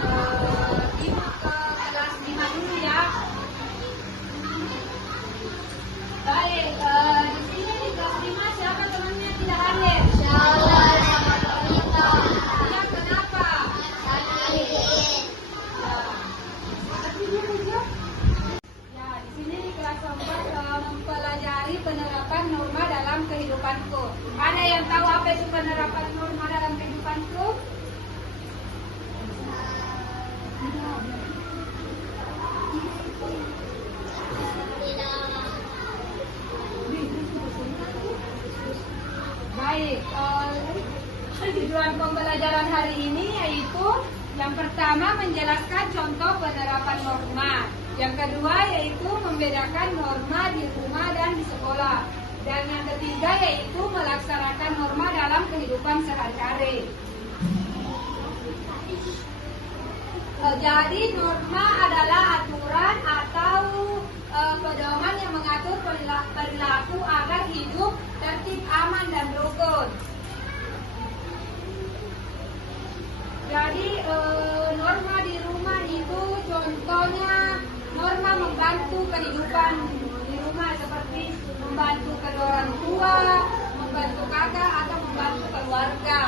Ibu ke kelas 5 dulu ya. Baik, di sini di kelas 5 siapa temannya tidak hadir? Ya, kenapa? Ya, di sini di kelas 4 mempelajari penerapan norma dalam kehidupanku. Ada yang tahu apa itu penerapan norma dalam kehidupanku? Baik, tujuan pembelajaran hari ini yaitu yang pertama menjelaskan contoh penerapan norma, yang kedua yaitu membedakan norma di rumah dan di sekolah, dan yang ketiga yaitu melaksanakan norma dalam kehidupan sehari-hari. Jadi norma adalah aturan atau pedoman yang mengatur perilaku agar hidup tertib, aman, dan rukun. Jadi norma di rumah itu contohnya norma membantu kehidupan di rumah seperti membantu kedua orang tua, membantu kakak atau membantu keluarga.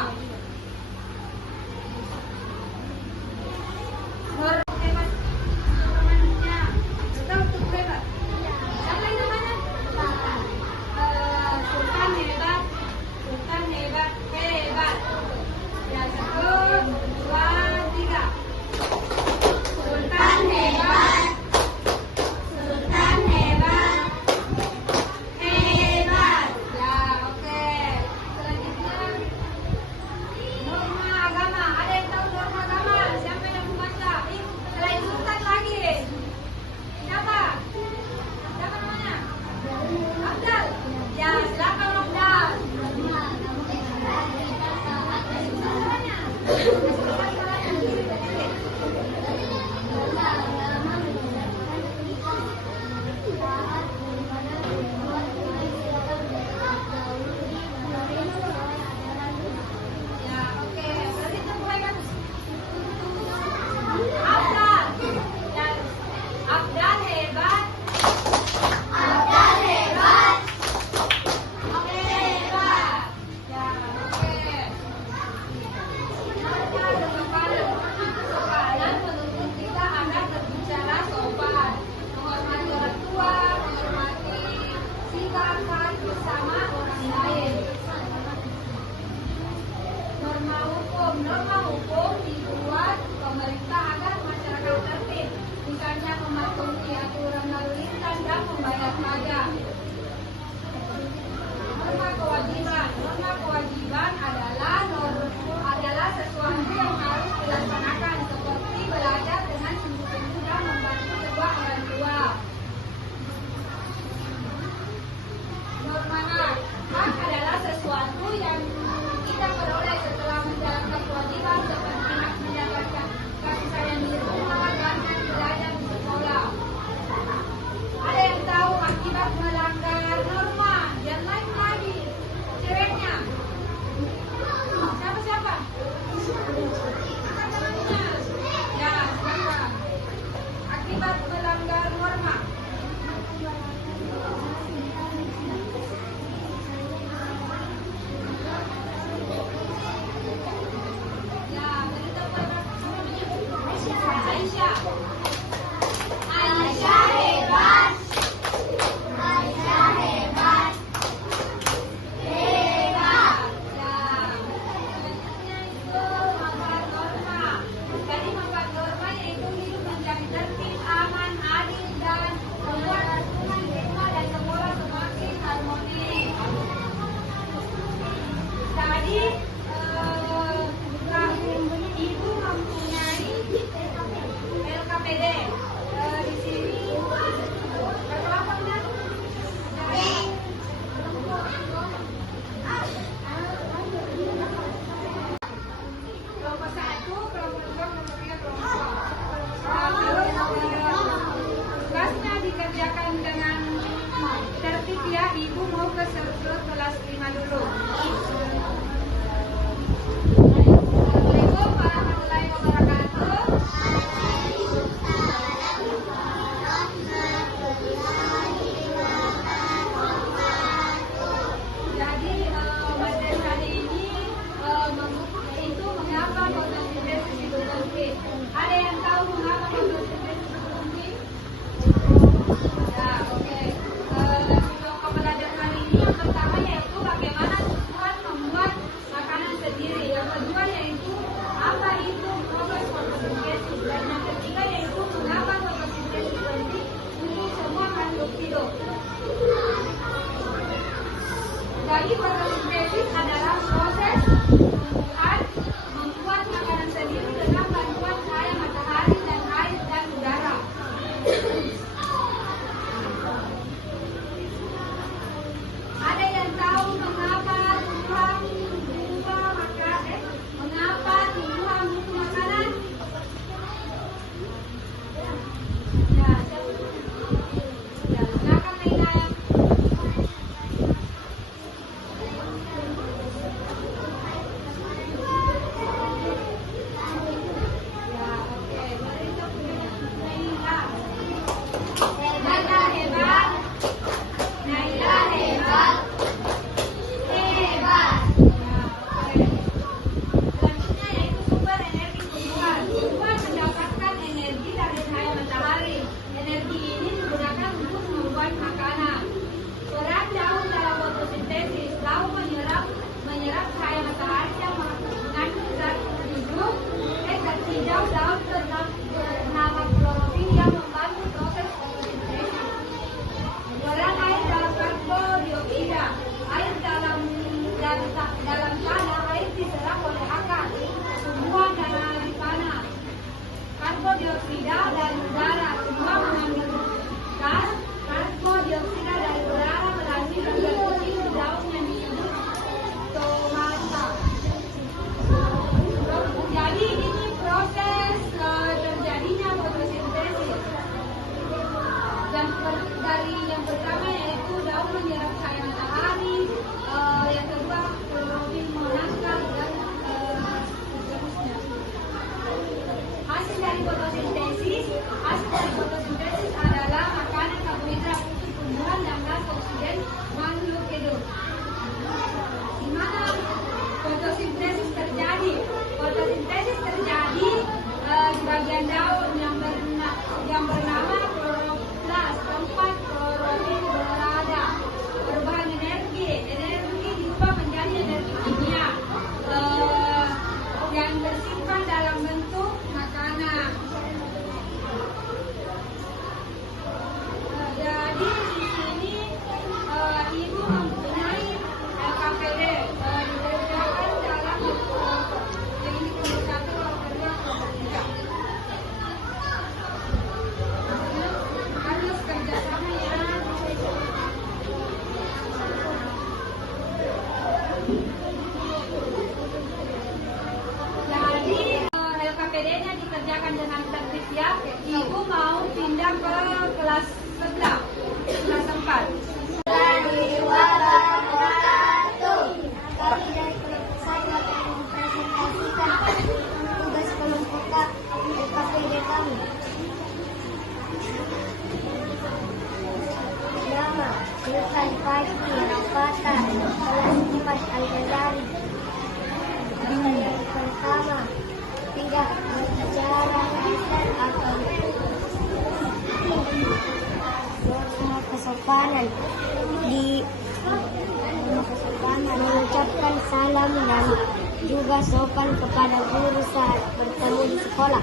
Norma hukum dibuat pemerintah agar masyarakat tertib, bukannya mematuhi aturan lalu lintas dan membayar pajak. Norma kewajiban adalah sesuatu yang harus dilaksanakan, seperti belajar dengan sungguh-sungguh dan membantu kedua orang tua. Norma hak adalah sesuatu yang kita peroleh setelah menjalankan kewajiban, seperti hak mendapatkan kasih sayang di rumah dan hak belajar di sekolah. Ada yang tahu akibat melanggar norma? Yang lain lagi, ceweknya. Siapa? Ya, siapa? Akibat melanggar norma. Ibu mau ke kelas 5 dulu. Assalamualaikum warahmatullahi wabarakatuh. Jadi fotosintesis adalah proses tumbuhan membuat makanan sendiri dengan bantuan cahaya matahari dan air dan udara. Ada yang tahu mengapa tumbuhan butuh makanan? Ya, silakan Laila. Menyerap cahaya matahari yang mengandung zat hidup, zat hijau daun bernama klorofil yang membantu proses fotosintesis. Peran air dalam karbodioksida. Air dalam tanah, air diserap oleh akar, tumbuhan dan panas. Karbodioksida dari udara, semua mengandung gas. Karbodioksida dari udara melalui bagian putih daun yang disebut stomata. Jadi ini proses terjadinya fotosintesis. Yang pertama yaitu daun menyerap cahaya matahari, yang kedua klorofil menangkal dan seterusnya. Hasil dari fotosintesis adalah makanan, karbohidrat, pupuk tumbuhan dan gas oksigen makhluk hidup. Di mana fotosintesis terjadi? Fotosintesis terjadi di bagian daun yang bernama kloroplas, tempat klorofil berada. Perubahan energi diubah menjadi energi kimia yang tersimpan dalam bentuk makanan. Jadi di sini ibu mempunyai LKPD dikerjakan dalam yang ini kelompok 1, kelompok 2, kelompok 3. Harus kerjasama ya. Jadi LKPD-nya dikerjakan dengan tertib ya. Ibu mau pindah ke kelas 11, kelas 4. Kami dari kelompok saya akan mempresentasikan tugas kelompok LKPD kami. Nama Sultan Fatih Rafata, kelas 4 Al-Ghazali. Tugas yang pertama, tidak berbicara dan atau kesopanan mengucapkan salam dan juga sopan kepada guru saat bertemu di sekolah.